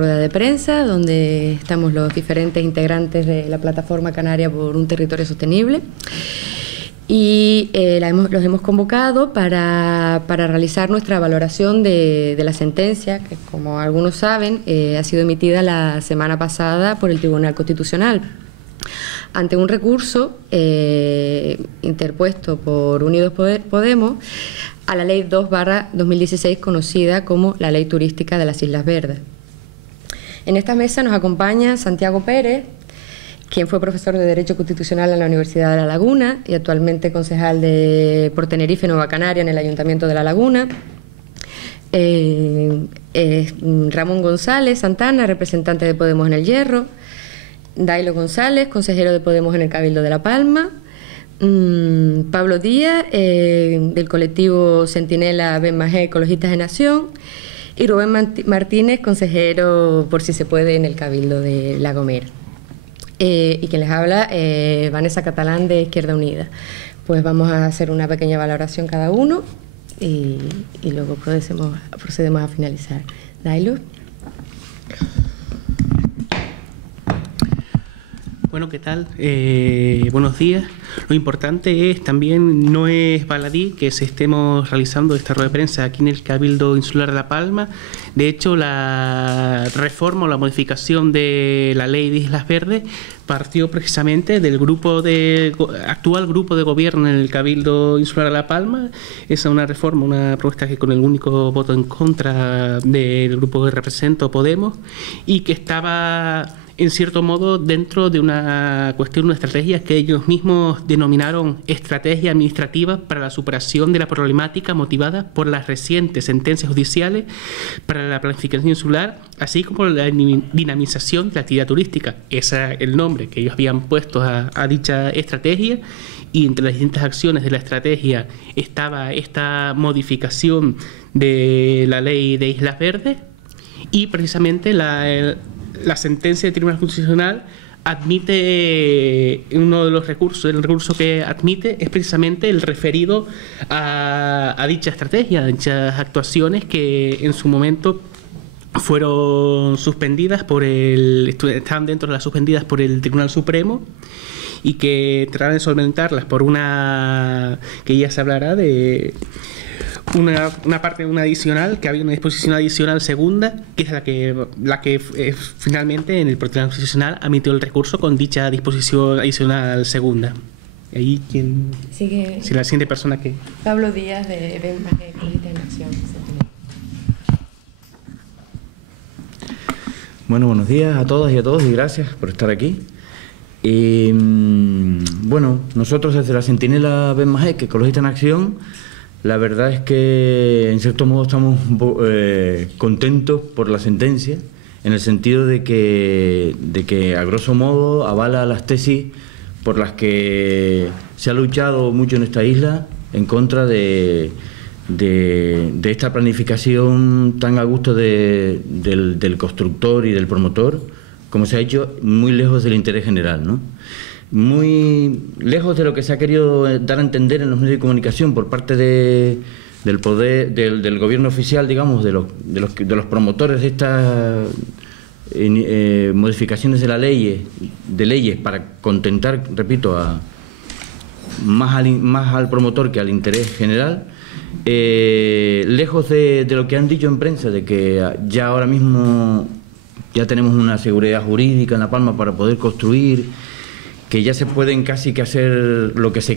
rueda de prensa donde estamos los diferentes integrantes de la Plataforma Canaria por un Territorio Sostenible. Y los hemos convocado para realizar nuestra valoración de la sentencia, que como algunos saben, ha sido emitida la semana pasada por el Tribunal Constitucional, ante un recurso interpuesto por Unidos Podemos a la Ley 2/2016, conocida como la Ley Turística de las Islas Verdes. En esta mesa nos acompaña Santiago Pérez, quien fue profesor de Derecho Constitucional en la Universidad de La Laguna y actualmente concejal por Tenerife, Nueva Canaria, en el Ayuntamiento de La Laguna. Ramón González Santana, representante de Podemos en El Hierro. Dailo González, consejero de Podemos en el Cabildo de La Palma. Pablo Díaz, del colectivo Centinela Ben-Majé, Ecologistas de Nación. Y Rubén Martínez, consejero, por si se puede, en el Cabildo de La Gomera. Y quien les habla, Vanessa Catalán, de Izquierda Unida. Pues vamos a hacer una pequeña valoración cada uno y luego procedemos a finalizar. Dailo. Bueno, ¿qué tal? Buenos días. Lo importante es también, no es baladí que se estemos realizando esta rueda de prensa aquí en el Cabildo Insular de La Palma. De hecho, la reforma o la modificación de la Ley de Islas Verdes partió precisamente del actual grupo de gobierno en el Cabildo Insular de La Palma. Esa es una reforma, una propuesta que con el único voto en contra del grupo que represento, Podemos, y que estaba en cierto modo dentro de una cuestión, una estrategia que ellos mismos denominaron estrategia administrativa para la superación de la problemática motivada por las recientes sentencias judiciales para la planificación insular, así como la dinamización de la actividad turística. Ese es el nombre que ellos habían puesto a dicha estrategia, y entre las distintas acciones de la estrategia estaba esta modificación de la Ley de Islas Verdes, y precisamente la sentencia del Tribunal Constitucional admite uno de los recursos. El recurso que admite es precisamente el referido a dicha estrategia, a dichas actuaciones que en su momento fueron suspendidas estaban dentro de las suspendidas por el Tribunal Supremo, y que tratan de solventarlas por que ya se hablará de una parte, una adicional, que había una disposición adicional segunda, que es la que finalmente en el Tribunal Constitucional admitió el recurso con dicha disposición adicional segunda. Ahí quien sigue. Si la siguiente persona que. Pablo Díaz, de Ben-Majé, Ecologistas de Nación. Bueno, buenos días a todas y a todos y gracias por estar aquí. Bueno, nosotros desde la Centinela Ben-Majé, Ecologistas en Acción, la verdad es que en cierto modo estamos contentos por la sentencia, en el sentido de que a grosso modo avala las tesis por las que se ha luchado mucho en esta isla en contra de esta planificación tan a gusto del constructor y del promotor, como se ha hecho muy lejos del interés general, ¿no? Muy lejos de lo que se ha querido dar a entender en los medios de comunicación por parte del poder del gobierno oficial, digamos, de los promotores de estas modificaciones de leyes para contentar, repito, más al promotor que al interés general. Lejos de lo que han dicho en prensa, de que ya ahora mismo ya tenemos una seguridad jurídica en La Palma para poder construir, que ya se pueden casi que hacer lo que se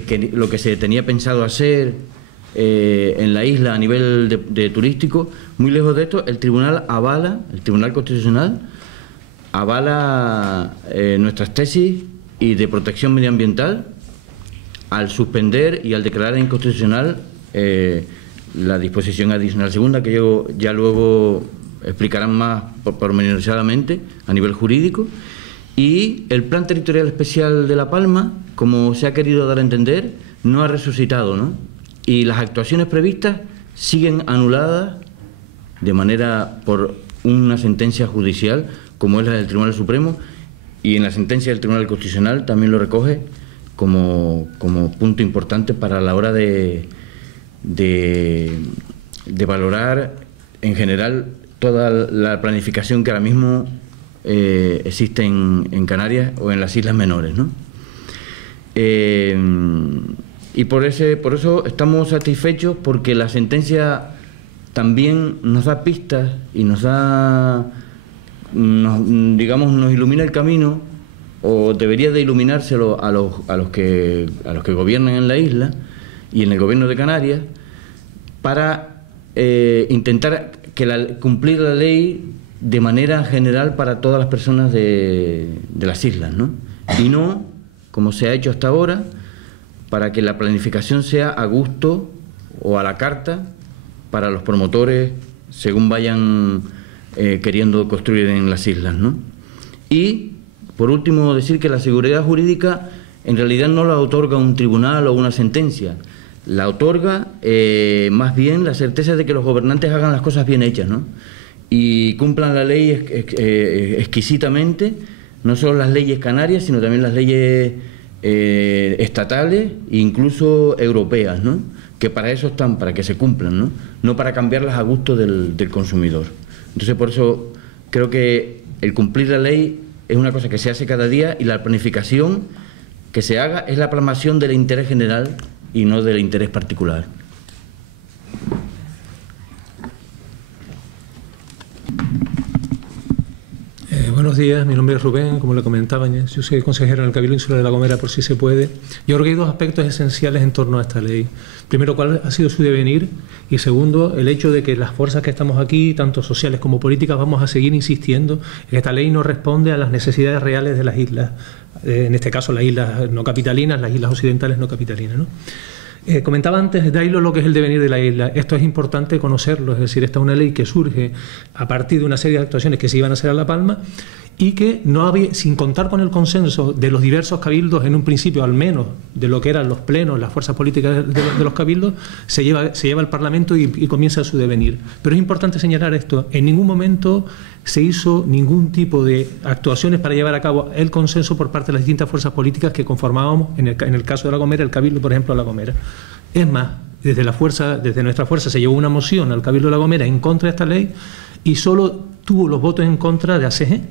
tenía pensado hacer en la isla a nivel de turístico. Muy lejos de esto, el Tribunal Constitucional avala nuestras tesis y de protección medioambiental al suspender y al declarar inconstitucional la disposición adicional segunda, que ya luego explicarán más pormenorizadamente a nivel jurídico. Y el Plan Territorial Especial de La Palma, como se ha querido dar a entender, no ha resucitado, ¿no? Y las actuaciones previstas siguen anuladas por una sentencia judicial, como es la del Tribunal Supremo, y en la sentencia del Tribunal Constitucional también lo recoge como punto importante para la hora de valorar en general toda la planificación que ahora mismo existe en Canarias o en las islas menores, ¿no? Y por eso estamos satisfechos, porque la sentencia también nos da pistas y nos ilumina el camino, o debería de iluminárselo a los que gobiernan en la isla y en el gobierno de Canarias, para intentar cumplir la ley de manera general para todas las personas de las islas, ¿no? Y no, como se ha hecho hasta ahora, para que la planificación sea a gusto o a la carta para los promotores según vayan queriendo construir en las islas, ¿no? Y, por último, decir que la seguridad jurídica en realidad no la otorga un tribunal o una sentencia, la otorga más bien la certeza de que los gobernantes hagan las cosas bien hechas, ¿no? Y cumplan la ley exquisitamente, no solo las leyes canarias, sino también las leyes estatales e incluso europeas, ¿no? Que para eso están, para que se cumplan, ¿no? No para cambiarlas a gusto del consumidor. Entonces, por eso creo que el cumplir la ley es una cosa que se hace cada día, y la planificación que se haga es la plasmación del interés general y no del interés particular. Buenos días, mi nombre es Rubén, como le comentaban, yo soy consejero en el Cabildo Insular de La Gomera, por si se puede. Yo creo que hay dos aspectos esenciales en torno a esta ley. Primero, cuál ha sido su devenir, y segundo, el hecho de que las fuerzas que estamos aquí, tanto sociales como políticas, vamos a seguir insistiendo en que esta ley no responde a las necesidades reales de las islas, en este caso las islas no capitalinas, las islas occidentales no capitalinas, ¿no? Comentaba antes Dailo lo que es el devenir de la isla. Esto es importante conocerlo, es decir, esta es una ley que surge a partir de una serie de actuaciones que se iban a hacer a La Palma, y que no había, sin contar con el consenso de los diversos cabildos, en un principio al menos de lo que eran los plenos, las fuerzas políticas de los cabildos, se lleva al Parlamento y comienza su devenir. Pero es importante señalar esto: en ningún momento se hizo ningún tipo de actuaciones para llevar a cabo el consenso por parte de las distintas fuerzas políticas que conformábamos, en el caso de La Gomera, el Cabildo, por ejemplo, de La Gomera. Es más, desde nuestra fuerza se llevó una moción al Cabildo de La Gomera en contra de esta ley, y solo tuvo los votos en contra de ACG,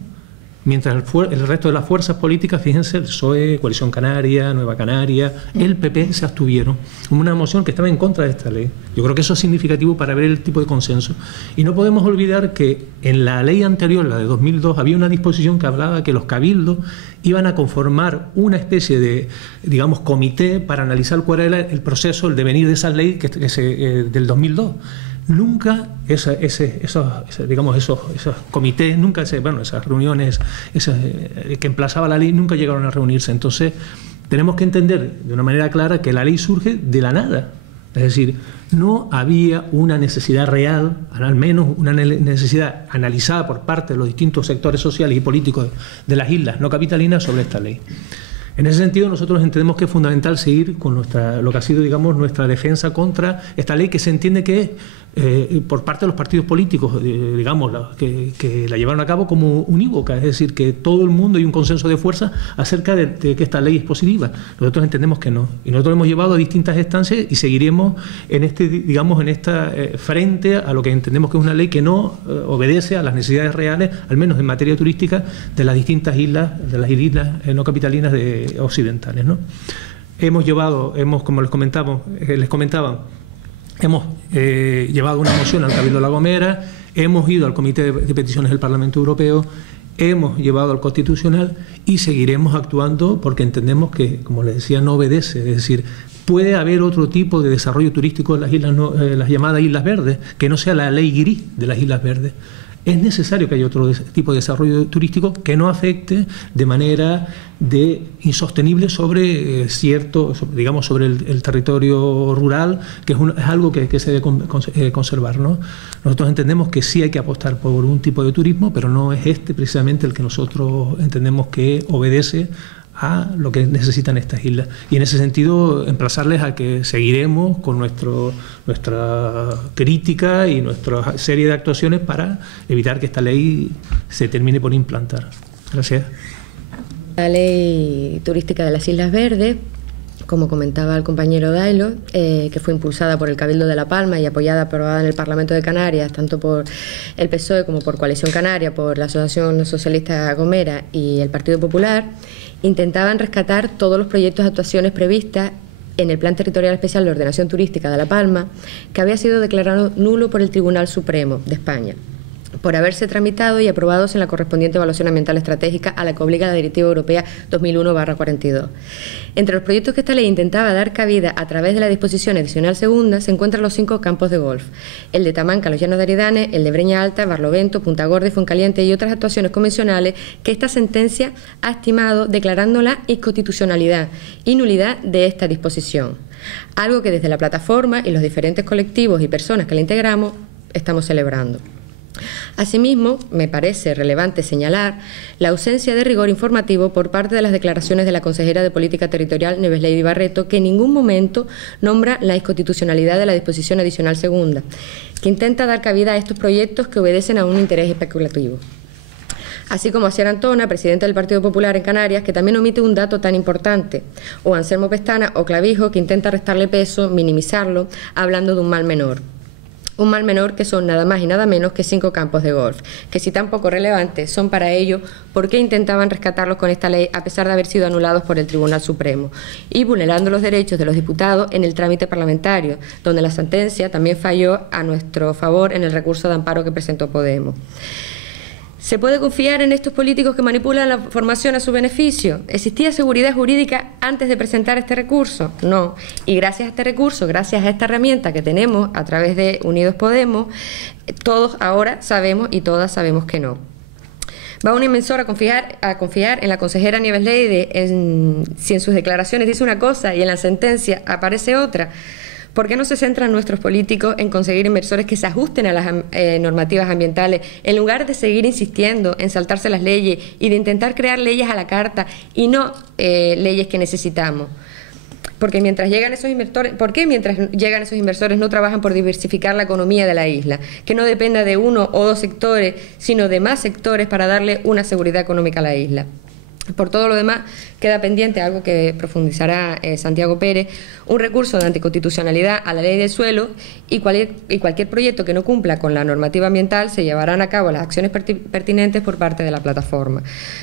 mientras el resto de las fuerzas políticas, fíjense, el PSOE, Coalición Canaria, Nueva Canaria, el PP, se abstuvieron. Una moción que estaba en contra de esta ley. Yo creo que eso es significativo para ver el tipo de consenso. Y no podemos olvidar que en la ley anterior, la de 2002, había una disposición que hablaba que los cabildos iban a conformar una especie de, digamos, comité para analizar cuál era el proceso, el devenir de esa ley del 2002. Nunca esos comités, nunca esas reuniones que emplazaba la ley, nunca llegaron a reunirse. Entonces, tenemos que entender de una manera clara que la ley surge de la nada. Es decir, no había una necesidad real, al menos una necesidad analizada por parte de los distintos sectores sociales y políticos de las islas no capitalinas sobre esta ley. En ese sentido, nosotros entendemos que es fundamental seguir con lo que ha sido, digamos, nuestra defensa contra esta ley, que se entiende que es por parte de los partidos políticos, digamos, que la llevaron a cabo como unívoca, es decir, que todo el mundo hay un consenso de fuerza acerca de que esta ley es positiva. Nosotros entendemos que no, y nosotros lo hemos llevado a distintas instancias y seguiremos en frente a lo que entendemos que es una ley que no obedece a las necesidades reales, al menos en materia turística, de las distintas islas, de las islas no capitalinas occidentales, ¿no? Como les comentaba, hemos llevado una moción al Cabildo de La Gomera, hemos ido al Comité de Peticiones del Parlamento Europeo, hemos llevado al Constitucional y seguiremos actuando porque entendemos que, como les decía, no obedece. Es decir, puede haber otro tipo de desarrollo turístico en las islas, las llamadas Islas Verdes, que no sea la ley gris de las Islas Verdes. Es necesario que haya otro tipo de desarrollo turístico que no afecte de manera insostenible sobre sobre el territorio rural, que es algo que se debe conservar, ¿no? Nosotros entendemos que sí hay que apostar por un tipo de turismo, pero no es precisamente el que nosotros entendemos que obedece a lo que necesitan estas islas. Y en ese sentido, emplazarles a que seguiremos con nuestra crítica y nuestra serie de actuaciones para evitar que esta ley se termine por implantar. Gracias. La ley turística de las Islas Verdes como comentaba el compañero Dailo, que fue impulsada por el Cabildo de La Palma y aprobada en el Parlamento de Canarias, tanto por el PSOE como por Coalición Canaria, por la Asociación Socialista Gomera y el Partido Popular, intentaban rescatar todos los proyectos de actuaciones previstas en el Plan Territorial Especial de Ordenación Turística de La Palma, que había sido declarado nulo por el Tribunal Supremo de España, por haberse tramitado y aprobados en la correspondiente evaluación ambiental estratégica a la que obliga la Directiva Europea 2001/42. Entre los proyectos que esta ley intentaba dar cabida a través de la disposición adicional segunda se encuentran los 5 campos de golf: el de Tamanca, los Llanos de Aridane, el de Breña Alta, Barlovento, Punta Gorda y Fuencaliente, y otras actuaciones convencionales que esta sentencia ha estimado declarando la inconstitucionalidad y nulidad de esta disposición, algo que desde la plataforma y los diferentes colectivos y personas que la integramos estamos celebrando. Asimismo, me parece relevante señalar la ausencia de rigor informativo por parte de las declaraciones de la consejera de Política Territorial, Nieves Lady Barreto, que en ningún momento nombra la inconstitucionalidad de la disposición adicional segunda, que intenta dar cabida a estos proyectos que obedecen a un interés especulativo. Así como Asier Antona, presidente del Partido Popular en Canarias, que también omite un dato tan importante, o Anselmo Pestana o Clavijo, que intenta restarle peso, minimizarlo, hablando de un mal menor. Un mal menor que son nada más y nada menos que 5 campos de golf, que si tan poco relevantes son para ello, ¿por qué intentaban rescatarlos con esta ley a pesar de haber sido anulados por el Tribunal Supremo y vulnerando los derechos de los diputados en el trámite parlamentario, donde la sentencia también falló a nuestro favor en el recurso de amparo que presentó Podemos? ¿Se puede confiar en estos políticos que manipulan la información a su beneficio? ¿Existía seguridad jurídica antes de presentar este recurso? No. Y gracias a este recurso, gracias a esta herramienta que tenemos a través de Unidos Podemos, todos ahora sabemos y todas sabemos que no. ¿Va un inversor a confiar en la consejera Nieves Lady si en sus declaraciones dice una cosa y en la sentencia aparece otra? ¿Por qué no se centran nuestros políticos en conseguir inversores que se ajusten a las normativas ambientales, en lugar de seguir insistiendo en saltarse las leyes y de intentar crear leyes a la carta y no leyes que necesitamos? Porque mientras llegan esos inversores, ¿por qué mientras llegan esos inversores no trabajan por diversificar la economía de la isla? Que no dependa de 1 o 2 sectores, sino de más sectores para darle una seguridad económica a la isla. Por todo lo demás, queda pendiente, algo que profundizará Santiago Pérez, un recurso de anticonstitucionalidad a la ley del suelo y cualquier proyecto que no cumpla con la normativa ambiental se llevarán a cabo las acciones pertinentes por parte de la plataforma.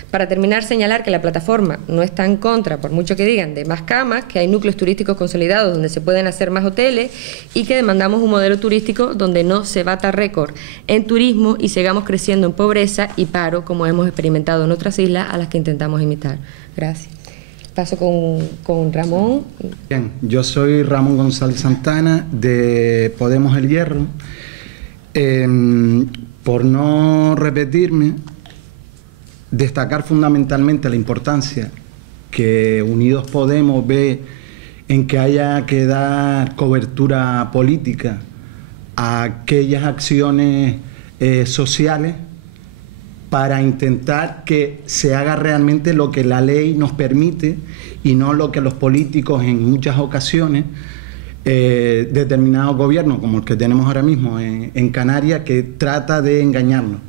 Para terminar, señalar que la plataforma no está en contra, por mucho que digan, de más camas, que hay núcleos turísticos consolidados donde se pueden hacer más hoteles y que demandamos un modelo turístico donde no se bata récord en turismo y sigamos creciendo en pobreza y paro, como hemos experimentado en otras islas a las que intentamos imitar. Gracias. Paso con Ramón. Bien, yo soy Ramón González Santana de Podemos El Hierro. Por no repetirme, destacar fundamentalmente la importancia que Unidos Podemos ve en que haya que dar cobertura política a aquellas acciones sociales para intentar que se haga realmente lo que la ley nos permite y no lo que los políticos en muchas ocasiones, determinados gobiernos como el que tenemos ahora mismo en Canarias, que trata de engañarnos.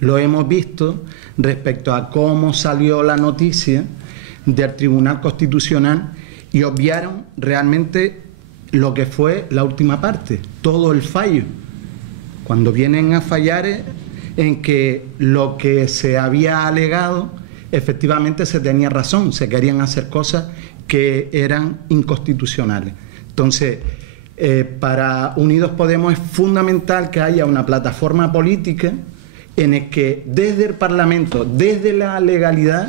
Lo hemos visto respecto a cómo salió la noticia del Tribunal Constitucional y obviaron realmente lo que fue la última parte, todo el fallo. Cuando vienen a fallar en que lo que se había alegado efectivamente se tenía razón, se querían hacer cosas que eran inconstitucionales. Entonces, para Unidos Podemos es fundamental que haya una plataforma política en el que desde el Parlamento, desde la legalidad,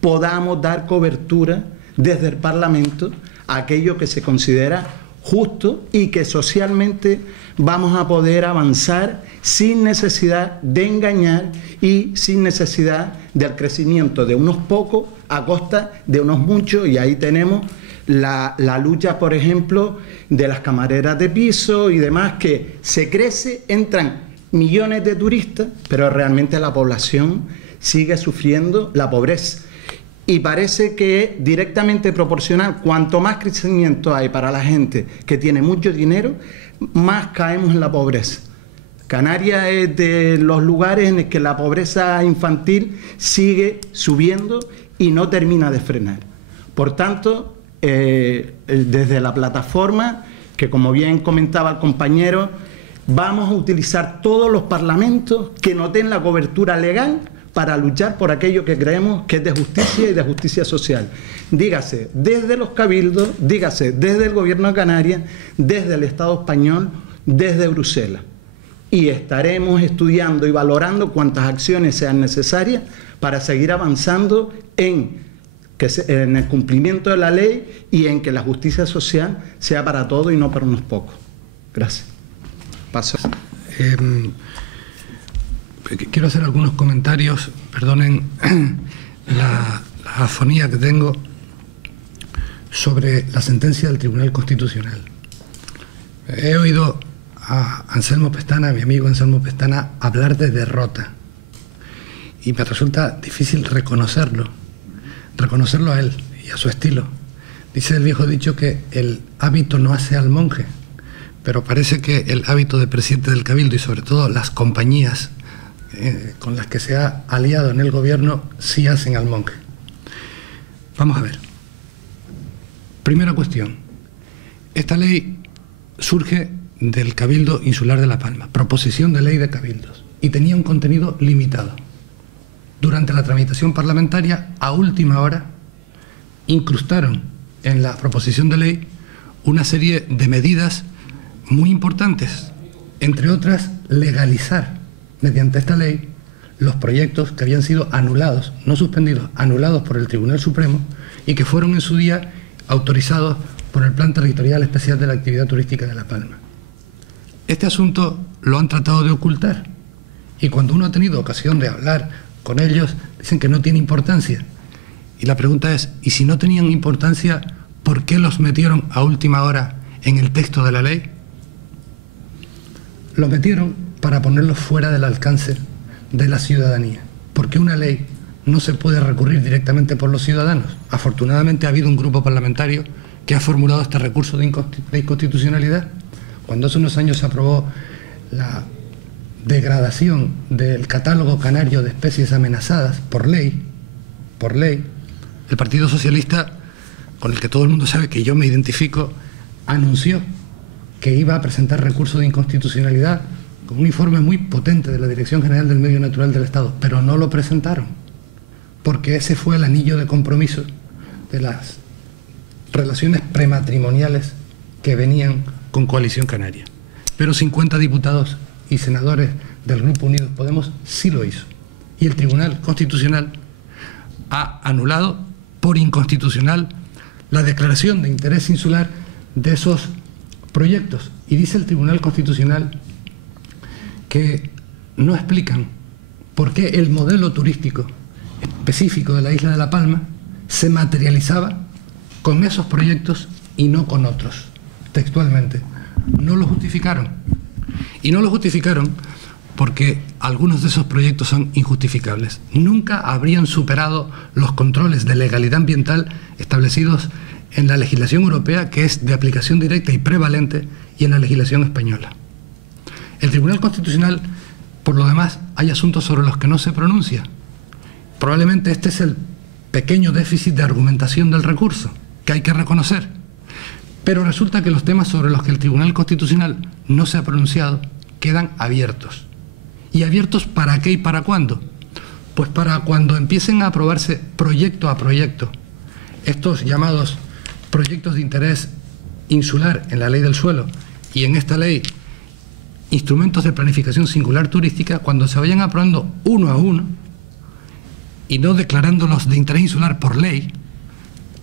podamos dar cobertura desde el Parlamento a aquello que se considera justo y que socialmente vamos a poder avanzar sin necesidad de engañar y sin necesidad del crecimiento de unos pocos a costa de unos muchos. Y ahí tenemos la lucha, por ejemplo, de las camareras de piso y demás, que se crece, entran millones de turistas, pero realmente la población sigue sufriendo la pobreza. Y parece que es directamente proporcional. Cuanto más crecimiento hay para la gente que tiene mucho dinero, más caemos en la pobreza. Canarias es de los lugares en los que la pobreza infantil sigue subiendo y no termina de frenar. Por tanto, desde la plataforma, que como bien comentaba el compañero, vamos a utilizar todos los parlamentos que no den la cobertura legal para luchar por aquello que creemos que es de justicia y de justicia social. Dígase desde los cabildos, dígase desde el Gobierno de Canarias, desde el Estado español, desde Bruselas. Y estaremos estudiando y valorando cuántas acciones sean necesarias para seguir avanzando en el cumplimiento de la ley y en que la justicia social sea para todos y no para unos pocos. Gracias. Paso. Quiero hacer algunos comentarios, perdonen la afonía que tengo, sobre la sentencia del Tribunal Constitucional. He oído a Anselmo Pestana, a mi amigo Anselmo Pestana, hablar de derrota. Y me resulta difícil reconocerlo a él y a su estilo. Dice el viejo dicho que el hábito no hace al monje, pero parece que el hábito de presidente del Cabildo y sobre todo las compañías con las que se ha aliado en el gobierno sí hacen al monje. Vamos a ver. Primera cuestión. Esta ley surge del Cabildo Insular de La Palma, proposición de ley de cabildos, y tenía un contenido limitado. Durante la tramitación parlamentaria, a última hora, incrustaron en la proposición de ley una serie de medidas muy importantes, entre otras, legalizar mediante esta ley los proyectos que habían sido anulados, no suspendidos, anulados por el Tribunal Supremo y que fueron en su día autorizados por el Plan Territorial Especial de la Actividad Turística de La Palma. Este asunto lo han tratado de ocultar y cuando uno ha tenido ocasión de hablar con ellos, dicen que no tiene importancia. Y la pregunta es, ¿y si no tenían importancia, por qué los metieron a última hora en el texto de la ley? Los metieron para ponerlos fuera del alcance de la ciudadanía, porque una ley no se puede recurrir directamente por los ciudadanos. Afortunadamente ha habido un grupo parlamentario que ha formulado este recurso de inconstitucionalidad. Cuando hace unos años se aprobó la degradación del catálogo canario de especies amenazadas por ley, el Partido Socialista, con el que todo el mundo sabe que yo me identifico, anunció que iba a presentar recurso de inconstitucionalidad con un informe muy potente de la Dirección General del Medio Natural del Estado, pero no lo presentaron, porque ese fue el anillo de compromiso de las relaciones prematrimoniales que venían con Coalición Canaria. Pero 50 diputados y senadores del Grupo Unidos Podemos sí lo hizo. Y el Tribunal Constitucional ha anulado por inconstitucional la declaración de interés insular de esos proyectos. Y dice el Tribunal Constitucional que no explican por qué el modelo turístico específico de la isla de La Palma se materializaba con esos proyectos y no con otros. Textualmente, no lo justificaron. Y no lo justificaron porque algunos de esos proyectos son injustificables. Nunca habrían superado los controles de legalidad ambiental establecidos en la legislación europea, que es de aplicación directa y prevalente, y en la legislación española. El Tribunal Constitucional, por lo demás, hay asuntos sobre los que no se pronuncia. Probablemente este es el pequeño déficit de argumentación del recurso, que hay que reconocer. Pero resulta que los temas sobre los que el Tribunal Constitucional no se ha pronunciado quedan abiertos. ¿Y abiertos para qué y para cuándo? Pues para cuando empiecen a aprobarse proyecto a proyecto estos llamados proyectos de interés insular en la ley del suelo y en esta ley instrumentos de planificación singular turística, cuando se vayan aprobando uno a uno y no declarándolos de interés insular por ley,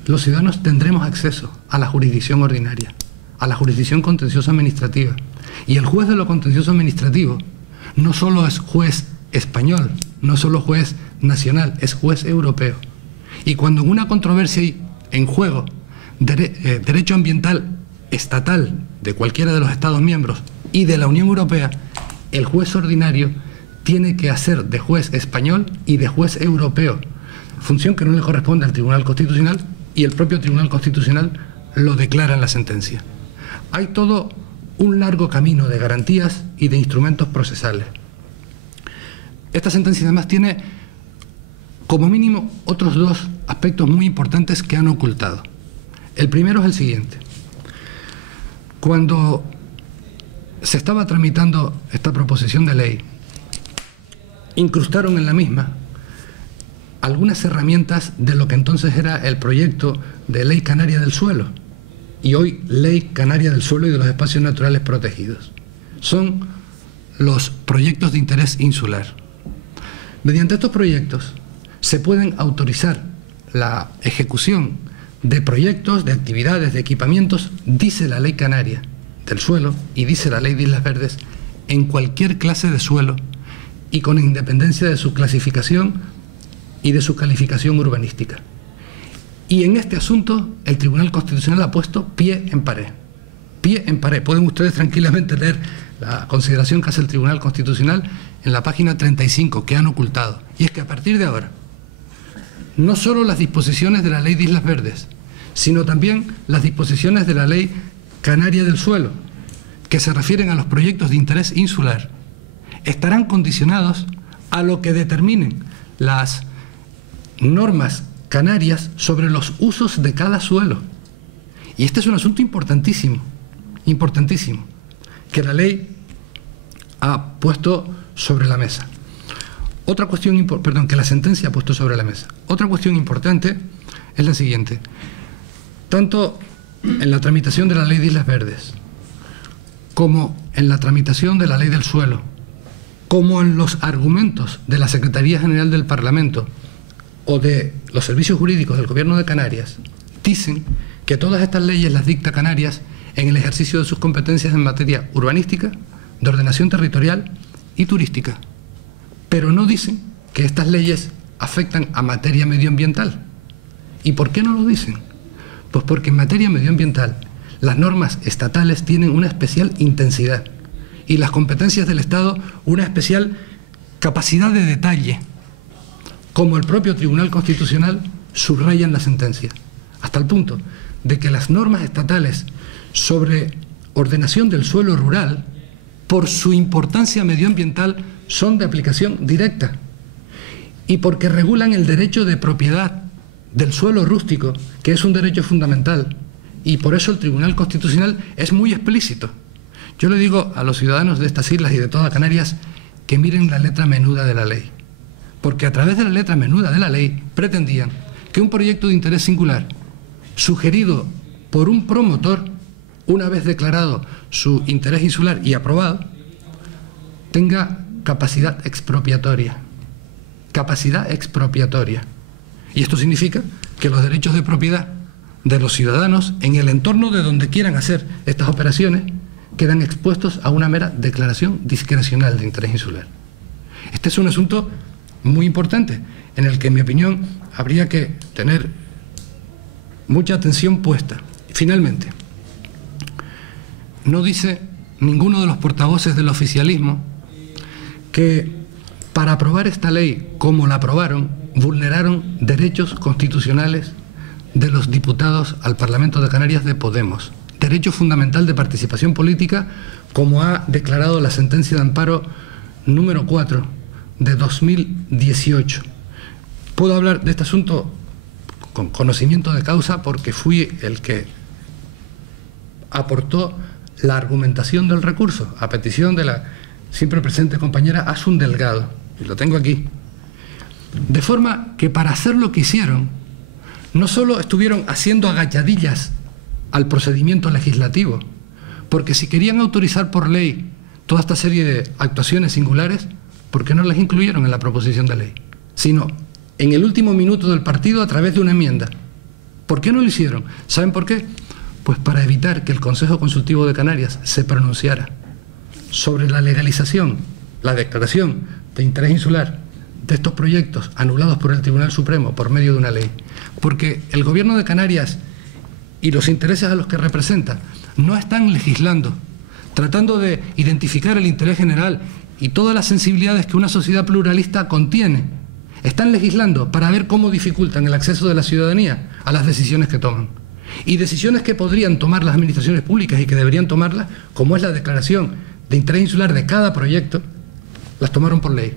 los ciudadanos tendremos acceso a la jurisdicción ordinaria, a la jurisdicción contencioso administrativa. Y el juez de lo contencioso administrativo no solo es juez español, no solo juez nacional, es juez europeo. Y cuando en una controversia hay en juego derecho ambiental estatal de cualquiera de los Estados miembros y de la Unión Europea, el juez ordinario tiene que hacer de juez español y de juez europeo, función que no le corresponde al Tribunal Constitucional, y el propio Tribunal Constitucional lo declara en la sentencia. Hay todo un largo camino de garantías y de instrumentos procesales. Esta sentencia además tiene como mínimo otros dos aspectos muy importantes que han ocultado. El primero es el siguiente. Cuando se estaba tramitando esta proposición de ley, incrustaron en la misma algunas herramientas de lo que entonces era el proyecto de Ley Canaria del Suelo y hoy Ley Canaria del Suelo y de los Espacios Naturales Protegidos. Son los proyectos de interés insular. Mediante estos proyectos se pueden autorizar la ejecución de proyectos, de actividades, de equipamientos, dice la Ley Canaria del Suelo y dice la Ley de Islas Verdes, en cualquier clase de suelo y con independencia de su clasificación y de su calificación urbanística. Y en este asunto el Tribunal Constitucional ha puesto pie en pared. Pie en pared. Pueden ustedes tranquilamente leer la consideración que hace el Tribunal Constitucional en la página 35, que han ocultado. Y es que a partir de ahora, no solo las disposiciones de la Ley de Islas Verdes, sino también las disposiciones de la Ley Canaria del Suelo, que se refieren a los proyectos de interés insular, estarán condicionados a lo que determinen las normas canarias sobre los usos de cada suelo. Y este es un asunto importantísimo, importantísimo, que la ley ha puesto sobre la mesa. Otra cuestión, que la sentencia ha puesto sobre la mesa. Otra cuestión importante es la siguiente. Tanto en la tramitación de la Ley de Islas Verdes, como en la tramitación de la Ley del Suelo, como en los argumentos de la Secretaría General del Parlamento o de los servicios jurídicos del Gobierno de Canarias, dicen que todas estas leyes las dicta Canarias en el ejercicio de sus competencias en materia urbanística, de ordenación territorial y turística. Pero no dicen que estas leyes afectan a materia medioambiental. ¿Y por qué no lo dicen? Pues porque en materia medioambiental las normas estatales tienen una especial intensidad y las competencias del Estado una especial capacidad de detalle, como el propio Tribunal Constitucional subraya en la sentencia, hasta el punto de que las normas estatales sobre ordenación del suelo rural, por su importancia medioambiental, son de aplicación directa, y porque regulan el derecho de propiedad del suelo rústico, que es un derecho fundamental, y por eso el Tribunal Constitucional es muy explícito. Yo le digo a los ciudadanos de estas islas y de toda Canarias que miren la letra menuda de la ley, porque a través de la letra menuda de la ley pretendían que un proyecto de interés singular sugerido por un promotor, una vez declarado su interés insular y aprobado, tenga capacidad expropiatoria. Capacidad expropiatoria. Y esto significa que los derechos de propiedad de los ciudadanos en el entorno de donde quieran hacer estas operaciones quedan expuestos a una mera declaración discrecional de interés insular. Este es un asunto muy importante, en el que, en mi opinión, habría que tener mucha atención puesta. Finalmente, no dice ninguno de los portavoces del oficialismo que para aprobar esta ley como la aprobaron, vulneraron derechos constitucionales de los diputados al Parlamento de Canarias de Podemos. Derecho fundamental de participación política, como ha declarado la sentencia de amparo número 4 de 2018. Puedo hablar de este asunto con conocimiento de causa porque fui el que aportó la argumentación del recurso a petición de la siempre presente compañera Asun Delgado, y lo tengo aquí. De forma que para hacer lo que hicieron, no solo estuvieron haciendo agachadillas al procedimiento legislativo, porque si querían autorizar por ley toda esta serie de actuaciones singulares, ¿por qué no las incluyeron en la proposición de ley? Sino en el último minuto del partido a través de una enmienda. ¿Por qué no lo hicieron? ¿Saben por qué? Pues para evitar que el Consejo Consultivo de Canarias se pronunciara sobre la legalización, la declaración de interés insular de estos proyectos anulados por el Tribunal Supremo por medio de una ley. Porque el Gobierno de Canarias y los intereses a los que representa no están legislando, tratando de identificar el interés general y todas las sensibilidades que una sociedad pluralista contiene. Están legislando para ver cómo dificultan el acceso de la ciudadanía a las decisiones que toman. Y decisiones que podrían tomar las administraciones públicas y que deberían tomarlas, como es la declaración de interés insular de cada proyecto, las tomaron por ley.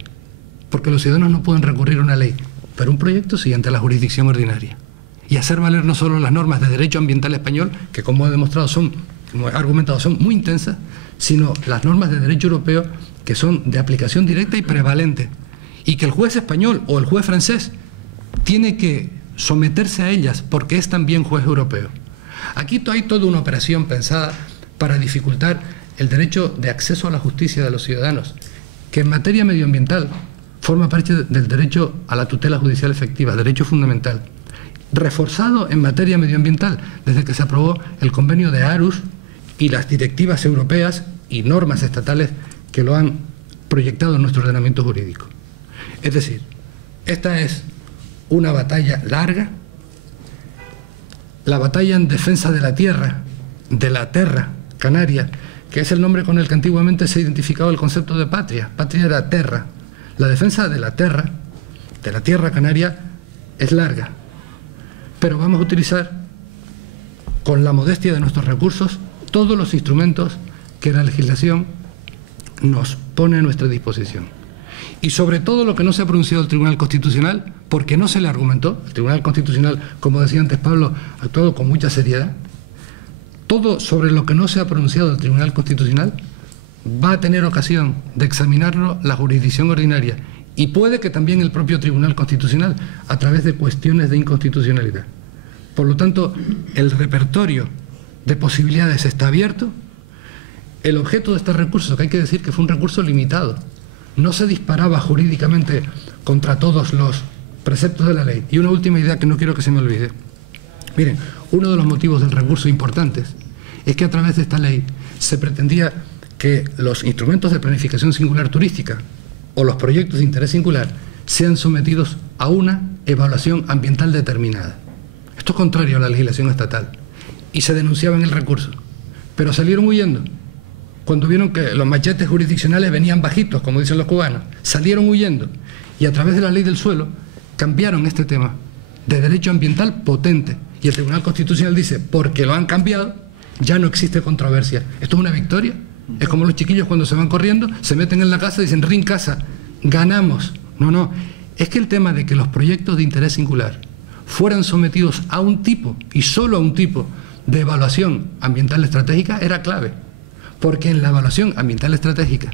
Porque los ciudadanos no pueden recurrir a una ley, pero un proyecto sí ante la jurisdicción ordinaria. y hacer valer no solo las normas de derecho ambiental español, que como he demostrado como he argumentado, son muy intensas, sino las normas de derecho europeo que son de aplicación directa y prevalente, y que el juez español o el juez francés tiene que someterse a ellas porque es también juez europeo. Aquí hay toda una operación pensada para dificultar el derecho de acceso a la justicia de los ciudadanos, que en materia medioambiental forma parte del derecho a la tutela judicial efectiva, derecho fundamental, reforzado en materia medioambiental desde que se aprobó el convenio de Aarhus y las directivas europeas y normas estatales que lo han proyectado en nuestro ordenamiento jurídico. Es decir, esta es una batalla larga, la batalla en defensa de la tierra canaria, que es el nombre con el que antiguamente se identificaba el concepto de patria. Patria era terra. La defensa de la tierra canaria, es larga, pero vamos a utilizar, con la modestia de nuestros recursos, todos los instrumentos que la legislación nos pone a nuestra disposición. Y sobre todo lo que no se ha pronunciado el Tribunal Constitucional, porque no se le argumentó. El Tribunal Constitucional, como decía antes Pablo, ha actuado con mucha seriedad. Todo sobre lo que no se ha pronunciado el Tribunal Constitucional va a tener ocasión de examinarlo la jurisdicción ordinaria, y puede que también el propio Tribunal Constitucional, a través de cuestiones de inconstitucionalidad. Por lo tanto, el repertorio de posibilidades está abierto. El objeto de este recurso, que hay que decir que fue un recurso limitado, no se disparaba jurídicamente contra todos los preceptos de la ley. Y una última idea que no quiero que se me olvide. Miren, uno de los motivos del recurso importantes es que a través de esta ley se pretendía que los instrumentos de planificación singular turística o los proyectos de interés singular sean sometidos a una evaluación ambiental determinada. Esto es contrario a la legislación estatal y se denunciaba en el recurso, pero salieron huyendo. Cuando vieron que los machetes jurisdiccionales venían bajitos, como dicen los cubanos, salieron huyendo y a través de la ley del suelo cambiaron este tema de derecho ambiental potente. Y el Tribunal Constitucional dice, porque lo han cambiado, ya no existe controversia. ¿Esto es una victoria? Es como los chiquillos cuando se van corriendo, se meten en la casa y dicen, rin casa, ganamos. No, no, es que el tema de que los proyectos de interés singular fueran sometidos a un tipo, y solo a un tipo, de evaluación ambiental estratégica era clave. Porque en la evaluación ambiental estratégica,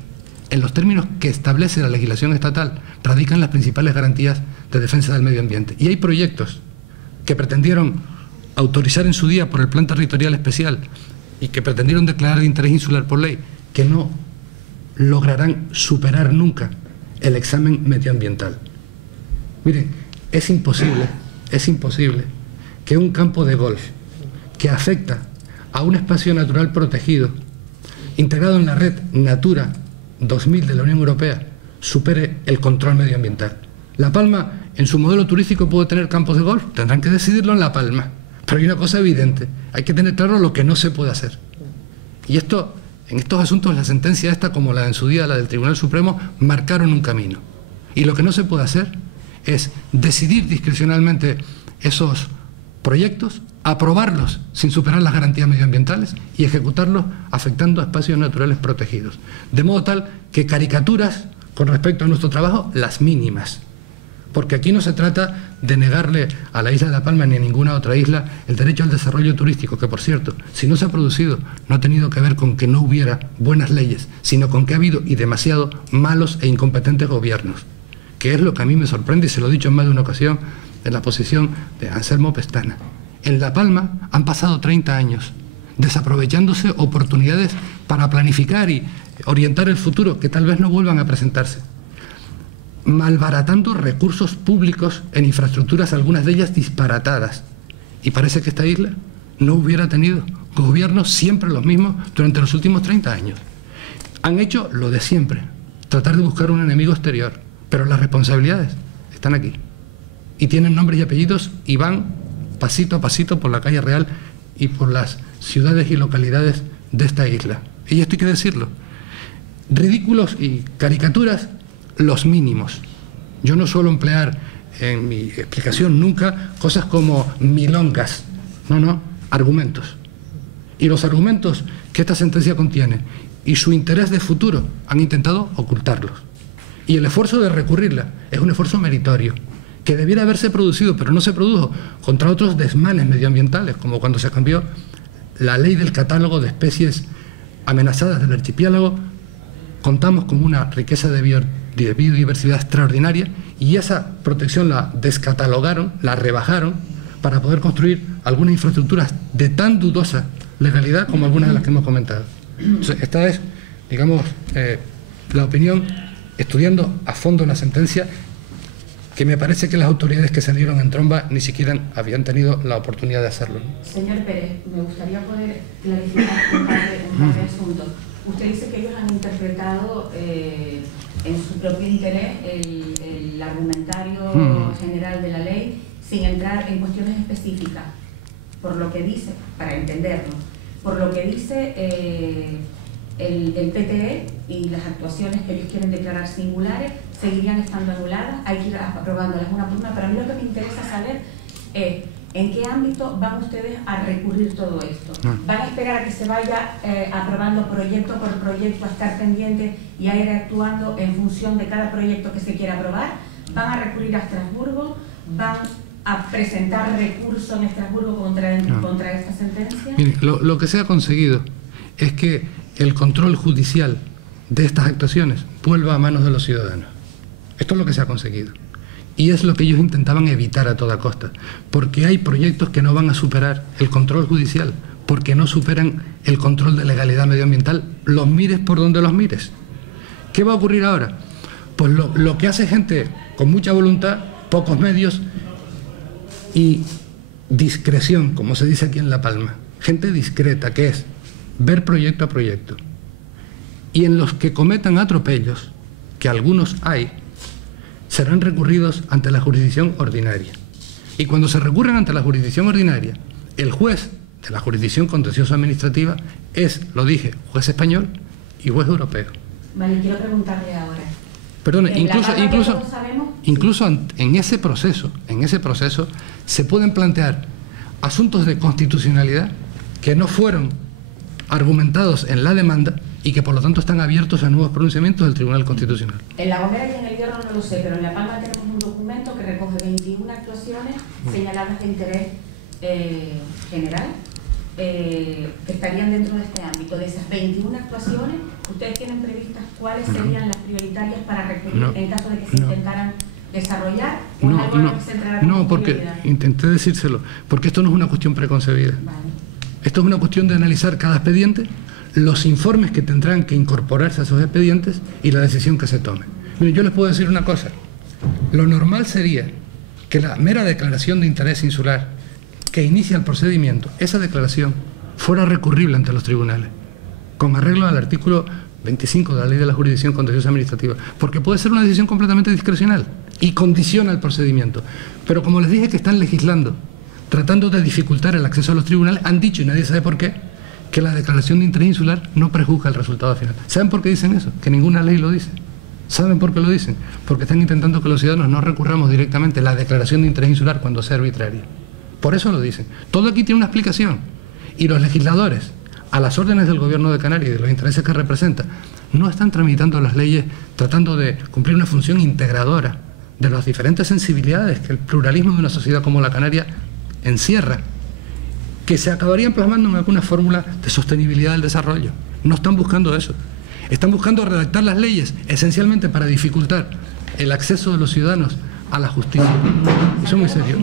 en los términos que establece la legislación estatal, radican las principales garantías de defensa del medio ambiente. Y hay proyectos que pretendieron autorizar en su día por el Plan Territorial Especial y que pretendieron declarar de interés insular por ley, que no lograrán superar nunca el examen medioambiental. Miren, es imposible que un campo de golf que afecta a un espacio natural protegido, integrado en la red Natura 2000 de la Unión Europea, supere el control medioambiental. La Palma, en su modelo turístico, puede tener campos de golf, tendrán que decidirlo en La Palma. Pero hay una cosa evidente, hay que tener claro lo que no se puede hacer. Y esto, en estos asuntos, la sentencia esta, como la en su día, la del Tribunal Supremo, marcaron un camino. Y lo que no se puede hacer es decidir discrecionalmente esos proyectos, aprobarlos sin superar las garantías medioambientales y ejecutarlos afectando a espacios naturales protegidos. De modo tal que caricaturas con respecto a nuestro trabajo, las mínimas. Porque aquí no se trata de negarle a la isla de La Palma ni a ninguna otra isla el derecho al desarrollo turístico, que por cierto, si no se ha producido, no ha tenido que ver con que no hubiera buenas leyes, sino con que ha habido y demasiado malos e incompetentes gobiernos, que es lo que a mí me sorprende y se lo he dicho en más de una ocasión en la posición de Anselmo Pestana. En La Palma han pasado 30 años desaprovechándose oportunidades para planificar y orientar el futuro que tal vez no vuelvan a presentarse, malbaratando recursos públicos en infraestructuras, algunas de ellas disparatadas. Y parece que esta isla no hubiera tenido gobiernos siempre los mismos durante los últimos 30 años. Han hecho lo de siempre, tratar de buscar un enemigo exterior, pero las responsabilidades están aquí. Y tienen nombres y apellidos y van pasito a pasito por la calle real y por las ciudades y localidades de esta isla. Y esto hay que decirlo. Ridículos y caricaturas, los mínimos. Yo no suelo emplear en mi explicación nunca cosas como milongas, no, argumentos. Y los argumentos que esta sentencia contiene y su interés de futuro han intentado ocultarlos. Y el esfuerzo de recurrirla es un esfuerzo meritorio, que debiera haberse producido, pero no se produjo, contra otros desmanes medioambientales, como cuando se cambió la ley del catálogo de especies amenazadas del archipiélago. Contamos con una riqueza de biodiversidad extraordinaria y esa protección la descatalogaron, la rebajaron para poder construir algunas infraestructuras de tan dudosa legalidad como algunas de las que hemos comentado. Entonces, esta es, digamos, la opinión, estudiando a fondo la sentencia, que me parece que las autoridades que salieron en tromba ni siquiera habían tenido la oportunidad de hacerlo, ¿no? Señor Pérez, me gustaría poder clarificar un par de asuntos. Usted dice que ellos han interpretado en su propio interés el argumentario general de la ley sin entrar en cuestiones específicas, por lo que dice, para entenderlo, por lo que dice el PTE y las actuaciones que ellos quieren declarar singulares seguirían estando anuladas, hay que ir aprobándolas una por una. Pero a mí lo que me interesa saber es en qué ámbito van ustedes a recurrir todo esto. ¿Van a esperar a que se vaya aprobando proyecto por proyecto, a estar pendientes y a ir actuando en función de cada proyecto que se quiera aprobar? ¿Van a recurrir a Estrasburgo? ¿Van a presentar recurso en Estrasburgo contra esta sentencia? Mire, lo que se ha conseguido es que el control judicial de estas actuaciones vuelva a manos de los ciudadanos. Esto es lo que se ha conseguido. Y es lo que ellos intentaban evitar a toda costa. Porque hay proyectos que no van a superar el control judicial, porque no superan el control de legalidad medioambiental, los mires por donde los mires. ¿Qué va a ocurrir ahora? Pues lo que hace gente con mucha voluntad, pocos medios y discreción, como se dice aquí en La Palma. Gente discreta, que es ver proyecto a proyecto. Y en los que cometan atropellos, que algunos hay, serán recurridos ante la jurisdicción ordinaria. Y cuando se recurren ante la jurisdicción ordinaria, el juez de la jurisdicción contencioso administrativa es, lo dije, juez español y juez europeo. Vale, quiero preguntarle ahora. Perdón, incluso en ese proceso se pueden plantear asuntos de constitucionalidad que no fueron argumentados en la demanda y que por lo tanto están abiertos a nuevos pronunciamientos del Tribunal Constitucional. En La Gomera y en El Hierro no lo sé, pero en La Palma tenemos un documento que recoge 21 actuaciones señaladas de interés general que estarían dentro de este ámbito. De esas 21 actuaciones, ¿ustedes tienen previstas cuáles serían las prioritarias para recurrir en caso de que se intentaran desarrollar? No, porque intenté decírselo, porque esto no es una cuestión preconcebida. Vale. Esto es una cuestión de analizar cada expediente, los informes que tendrán que incorporarse a esos expedientes y la decisión que se tome. Miren, yo les puedo decir una cosa. Lo normal sería que la mera declaración de interés insular que inicia el procedimiento, esa declaración fuera recurrible ante los tribunales, con arreglo al artículo 25 de la Ley de la Jurisdicción Contenciosa Administrativa, porque puede ser una decisión completamente discrecional y condiciona el procedimiento. Pero como les dije que están legislando, tratando de dificultar el acceso a los tribunales, han dicho, y nadie sabe por qué, que la declaración de interés insular no prejuzga el resultado final. ¿Saben por qué dicen eso? Que ninguna ley lo dice. ¿Saben por qué lo dicen? Porque están intentando que los ciudadanos no recurramos directamente a la declaración de interés insular cuando sea arbitraria. Por eso lo dicen. Todo aquí tiene una explicación. Y los legisladores, a las órdenes del Gobierno de Canarias y de los intereses que representa, no están tramitando las leyes tratando de cumplir una función integradora de las diferentes sensibilidades que el pluralismo de una sociedad como la canaria encierra, que se acabarían plasmando en alguna fórmula de sostenibilidad del desarrollo. No están buscando eso. Están buscando redactar las leyes esencialmente para dificultar el acceso de los ciudadanos a la justicia. Eso es muy serio.